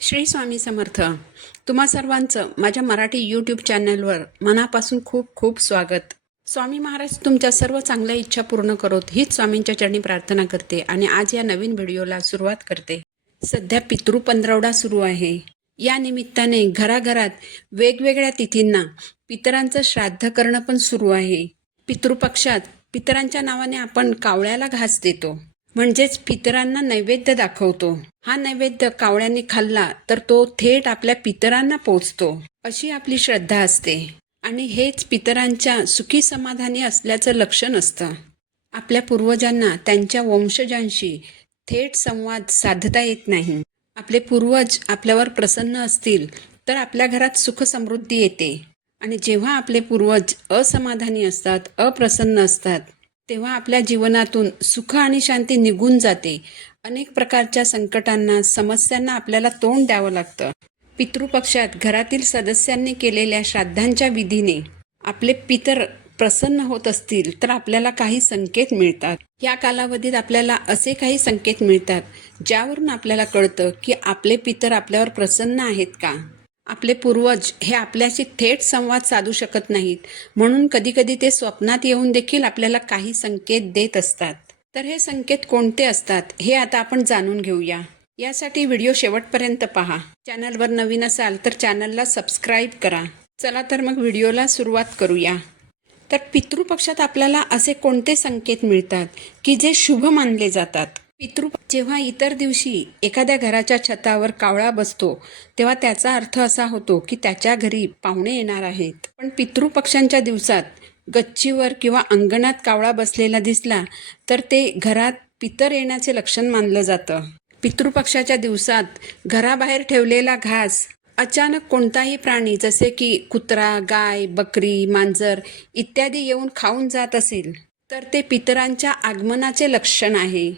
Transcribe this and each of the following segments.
श्री स्वामी समर्थ. तुम्हा सर्वांचं माझ्या मराठी यूट्यूब चॅनलवर मनापासून खूप खूप स्वागत. स्वामी महाराज तुमच्या सर्व चांगल्या इच्छा पूर्ण करोत हीच स्वामींच्या चरणी प्रार्थना करते आणि आज या नवीन व्हिडिओला सुरुवात करते. सध्या पितृ पंधरवडा सुरू आहे. या निमित्ताने घराघरात वेगवेगळ्या तिथींना पितरांचं श्राद्ध करणं पण सुरू आहे. पितृपक्षात पितरांच्या नावाने आपण कावळ्याला घास देतो, म्हणजेच पितरांना नैवेद्य दाखवतो. हा नैवेद्य कावळ्यांनी खाल्ला तर तो थेट आपल्या पितरांना पोचतो, अशी आपली श्रद्धा असते. आणि हेच पितरांच्या सुखी समाधानी असल्याचं लक्षण असतं. आपल्या पूर्वजांना त्यांच्या वंशजांशी थेट संवाद साधता येत नाही. आपले पूर्वज आपल्यावर प्रसन्न असतील तर आपल्या घरात सुख समृद्धी येते. आणि जेव्हा आपले पूर्वज असमाधानी असतात, अप्रसन्न असतात, तेव्हा आपल्या जीवनातून सुख आणि शांती निघून जाते. अनेक प्रकारच्या संकटांना, समस्यांना आपल्याला तोंड द्यावं लागतं. पितृपक्षात घरातील सदस्यांनी केलेल्या श्राद्धांच्या विधीने आपले पितर प्रसन्न होत असतील तर आपल्याला काही संकेत मिळतात. या कालावधीत आपल्याला असे काही संकेत मिळतात ज्यावरून आपल्याला कळतं की आपले पितर आपल्यावर प्रसन्न आहेत का. आपले पूर्वज हे आपल्याशी थेट संवाद साधू शकत नाहीत, म्हणून कधीकधी ते स्वप्नात येऊन देखील आपल्याला काही संकेत देत असतात. तर हे संकेत कोणते असतात हे आता आपण जाणून घेऊया. यासाठी व्हिडिओ शेवटपर्यंत पहा. चॅनलवर नवीन असाल तर चॅनलला सबस्क्राईब करा. चला तर मग व्हिडिओला सुरुवात करूया. तर पितृपक्षात आपल्याला असे कोणते संकेत मिळतात की जे शुभ मानले जातात. जेव्हा इतर दिवशी एखाद्या घराच्या छतावर कावळा बसतो तेव्हा त्याचा अर्थ असा होतो की त्याच्या घरी पाहुणे येणार आहेत. पण पितृपक्षांच्या दिवसात गच्चीवर किंवा अंगणात कावळा बसलेला दिसला तर ते घरात पितर येण्याचे लक्षण मानलं जातं. पितृपक्षाच्या दिवसात घराबाहेर ठेवलेला घास अचानक कोणताही प्राणी जसे की कुत्रा, गाय, बकरी, मांजर इत्यादी येऊन खाऊन जात असेल तर ते पितरांच्या आगमनाचे लक्षण आहे.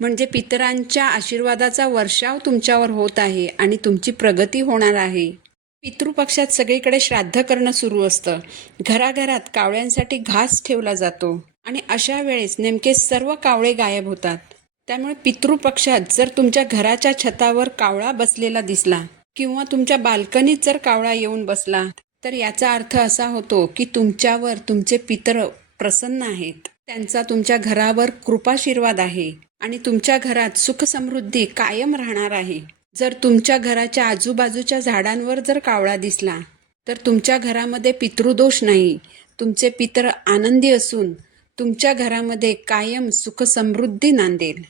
म्हणजे पितरांच्या आशीर्वादाचा वर्षाव तुमच्यावर होत आहे आणि तुमची प्रगती होणार आहे. पितृपक्षात सगळीकडे श्राद्ध करणं सुरू असतं. घराघरात कावळ्यांसाठी घास ठेवला जातो आणि अशा वेळेस नेमके सर्व कावळे गायब होतात. त्यामुळे पितृपक्षात जर तुमच्या घराच्या छतावर कावळा बसलेला दिसला किंवा तुमच्या बाल्कनीत जर कावळा येऊन बसला तर याचा अर्थ असा होतो की तुमच्यावर तुमचे पितर प्रसन्न आहेत. त्यांचा तुमच्या घरावर कृपाशीर्वाद आहे आणि तुमच्या घरात सुख समृद्धी कायम राहणार आहे. जर तुमच्या घराच्या आजूबाजूच्या झाडांवर जर कावळा दिसला तर तुमच्या घरामध्ये पितृदोष नाही, तुमचे पितर आनंदी असून तुमच्या घरामध्ये कायम सुख समृद्धी नांदेल.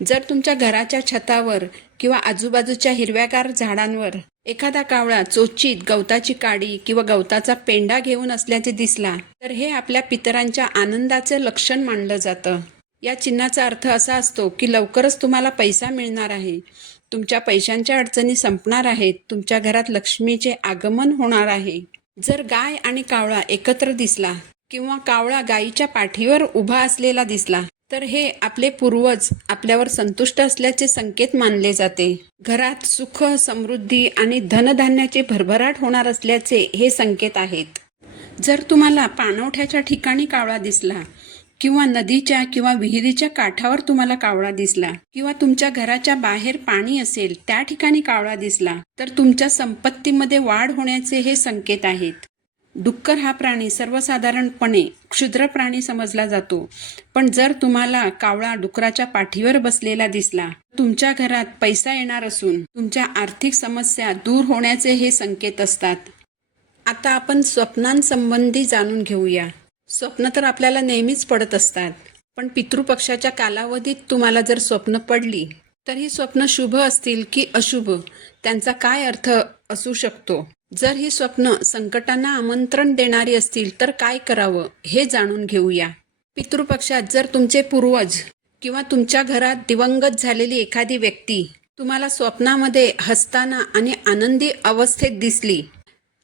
जर तुमच्या घराच्या छतावर किंवा आजूबाजूच्या हिरव्यागार झाडांवर एखादा कावळा चोचीत गवताची काडी किंवा गवताचा पेंडा घेऊन असल्याचे दिसला तर हे आपल्या पितरांच्या आनंदाचे लक्षण मानलं जातं. या चिन्हाचा अर्थ असा असतो की लवकरच तुम्हाला पैसा मिळणार आहे, तुमच्या पैशांच्या अडचणी संपणार आहेत, तुमच्या घरात लक्ष्मीचे आगमन होणार आहे. जर गाय आणि कावळा एकत्र दिसला किंवा कावळा गायीच्या पाठीवर उभा असलेला दिसला तर हे आपले पूर्वज आपल्यावर संतुष्ट असल्याचे संकेत मानले जाते. घरात सुख, समृद्धी आणि धनधान्याची भरभराट होणार असल्याचे हे संकेत आहेत. जर तुम्हाला पाणवठ्याच्या ठिकाणी कावळा दिसला किंवा नदीच्या किंवा विहिरीच्या काठावर तुम्हाला कावळा दिसला किंवा तुमच्या घराच्या बाहेर पाणी असेल त्या ठिकाणी कावळा दिसला तर तुमच्या संपत्तीमध्ये वाढ होण्याचे हे संकेत आहेत. डुक्कर हा प्राणी सर्वसाधारणपणे क्षुद्र प्राणी समजला जातो, पण जर तुम्हाला कावळा डुकराच्या पाठीवर बसलेला दिसला तुमच्या घरात पैसा येणार असून तुमच्या आर्थिक समस्या दूर होण्याचे हे संकेत असतात. आता आपण स्वप्नांसंबंधी जाणून घेऊया. स्वप्न तर आपल्याला नेहमीच पडत असतात, पण पितृपक्षाच्या कालावधीत तुम्हाला जर स्वप्न पडली तर ही स्वप्न शुभ असतील की अशुभ त्यांचा काय अर्थ असू शकतो. जर ही स्वप्न संकटांना आमंत्रण देणारी असतील तर काय करावं हे जाणून घेऊया. पितृपक्षात जर तुमचे पूर्वज किंवा तुमच्या घरात दिवंगत झालेली एखादी व्यक्ती तुम्हाला स्वप्नामध्ये हसताना आणि आनंदी अवस्थेत दिसली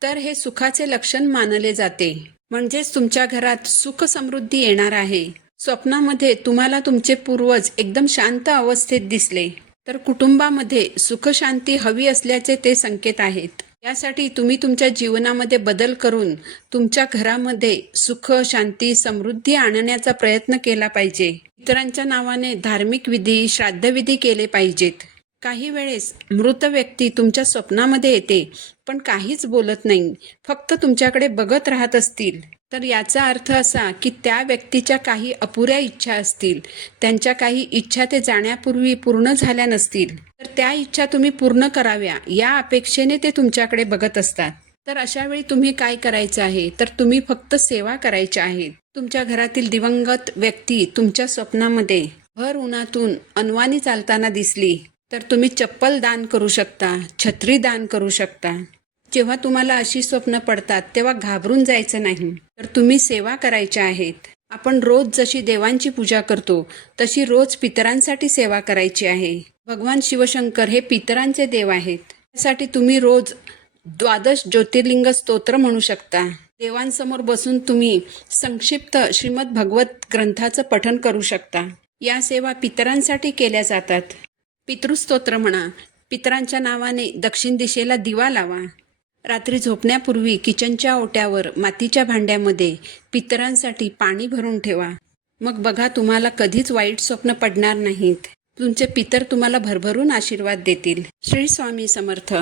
तर हे सुखाचे लक्षण मानले जाते. म्हणजेच तुमच्या घरात सुख समृद्धी येणार आहे. स्वप्नामध्ये तुम्हाला तुमचे पूर्वज एकदम शांत अवस्थेत दिसले तर कुटुंबामध्ये सुख शांती हवी असल्याचे ते संकेत आहेत. यासाठी तुम्ही तुमच्या जीवनामध्ये बदल करून तुमच्या घरामध्ये सुख, शांती, समृद्धी आणण्याचा प्रयत्न केला पाहिजे. इतरांच्या नावाने धार्मिक विधी, श्राद्धविधी केले पाहिजेत. काही वेळेस मृत व्यक्ती तुमच्या स्वप्नामध्ये येते, पण काहीच बोलत नाही, फक्त तुमच्याकडे बघत राहत असतील, तर याचा अर्थ असा की त्या व्यक्तीच्या काही अपुऱ्या इच्छा असतील, त्यांच्या काही इच्छा ते जाण्यापूर्वी पूर्ण झाल्या नसतील, तर त्या इच्छा तुम्ही पूर्ण कराव्या या अपेक्षेने ते तुमच्याकडे बघत असतात. तर अशा वेळी तुम्ही काय करायचं आहे, तर तुम्ही फक्त सेवा करायच्या आहेत. तुमच्या घरातील दिवंगत व्यक्ती तुमच्या स्वप्नामध्ये भर उन्हातून अनवाणी चालताना दिसली, तर तुम्ही चप्पल दान करू शकता, छत्री दान करू शकता. जेव्हा तुम्हाला अशी स्वप्न पडतात तेव्हा घाबरून जायचं नाही, तर तुम्ही सेवा करायच्या आहेत. आपण रोज जशी देवांची पूजा करतो तशी रोज पितरांसाठी सेवा करायची आहे. भगवान शिवशंकर हे पितरांचे देव आहेत. त्यासाठी तुम्ही रोज 12 ज्योतिर्लिंग स्तोत्र म्हणू शकता. देवांसमोर बसून तुम्ही संक्षिप्त श्रीमद भगवत ग्रंथाचं पठण करू शकता. या सेवा पितरांसाठी केल्या जातात. पितृस्तोत्र म्हणा, पितरांच्या नावाने दक्षिण दिशेला दिवा लावा. रात्री झोपण्यापूर्वी किचनच्या ओट्यावर मातीच्या भांड्यामध्ये पितरांसाठी पाणी भरून ठेवा. मग बघा, तुम्हाला कधीच वाईट स्वप्न पडणार नाहीत. तुमचे पितर तुम्हाला भरभरून आशीर्वाद देतील. श्री स्वामी समर्थ.